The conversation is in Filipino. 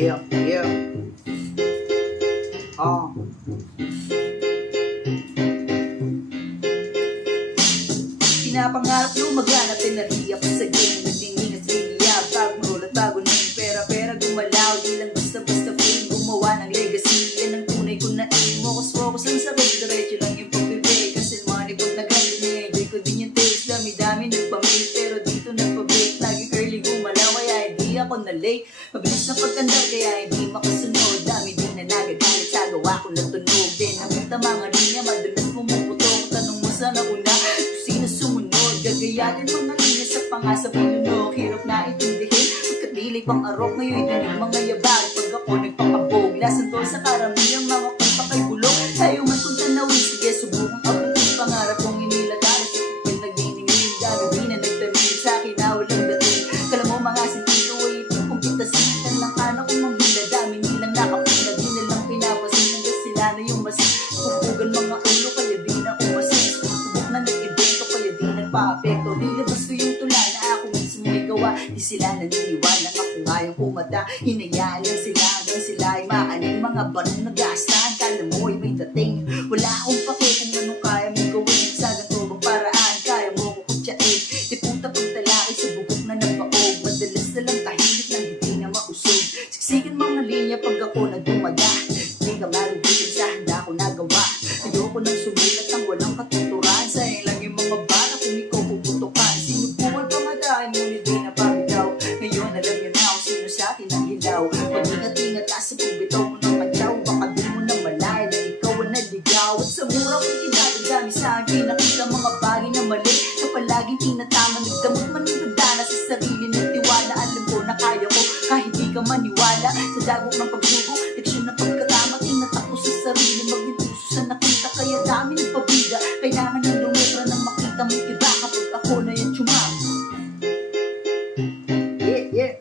Yeah, yeah. Pinapangarap lumaganap, tinariya pa sa game. Nagningingas liliyab, bagong roll at bago na yung pera gumalaw. Di lang basta-basta fame, gumawa ng legacy. Yan ang tunay ko na aim. Focus ang sakit, diretso lang yung pagbibig. Kasi money pag nag-handle niya, enjoy ko din yung taste. Dami-dami nagpamil, pero dito nagpabake. Laging early gumalaw, kaya hindi ako na late. Mabilis na pagkanda, kaya hindi makasunod. Dami din na nagagalit sa gawa ko na tunog. Din ang mga linya, madalas pumuputok. Tanong mo sana una, sino sumunod? Gagayatin mga linya sa pangasa pinunok. Hirap na itindihin, pagkatili pang arok. Ngayon dinig mga yabag, pag ako nagpapabog. Lasan to sa karamihang mga kumpa kay bulok. Tayo man kung tanawin, sige subukang abutin. Pangarap kong inilatari sa pipil nagniningin. Dami di na nagtanim sa akin na walang dating. Kala mo mga sentido ay ipin kong pitasitan lang kana kong manghila. Dami nilang nakapila, di nilang pinapasin. Hanggang sila na yung masin. Pupugan mga ulo kaya di na umasin. Subok na nag-ibento kaya di nagpa-apekto. Nilabas ko yung tula na ako mismo may gawa. Di sila naniniwala ako ngayong kumata. Hinayaan lang sila hanggang sila ay maaning mga barong nagastan. Kala mo ay may dating. Wala akong pake kung anong kaya mong gawin. Sa ganito bang paraan kaya mo ko kutsain. Di puta pagtalaki sa bugok na nagpaog. Madalas na lang tahimik ng hindi na mausog. Siksikin mga linya pag ako nagdumada. Di ka marubitin sa handa ko nagawa. Ayoko nang sumulat ng walang katuturan. Sayang lang yung mga bara kung ikaw puputukan. Sinubukan pa nga dahil ngunit di na pabitaw. Ngayon alam niya na kung sino sa akin ang hilaw. Mag-ingat-ingat ka sa pagbitaw mo ng matyaw. Baka di mo na malay na ikaw ang naligaw. At sa mura kong kinadagami sa akin, nakita mga bagay na mali na palaging tinatama. Nagdamot man yung gandana sa sarili ng tiwala. Alam ko na kaya ko kahit di ka maniwala. Sa dagok ng pagsugo, leksyon ng pagkatama. Tinatak ko sa sarili, mag-intuso sa nakita. Kaya dami ng pabida, kailangan ng lumitra nang makita mo iba kapag ako na yung tsumam. Yeah, yeah.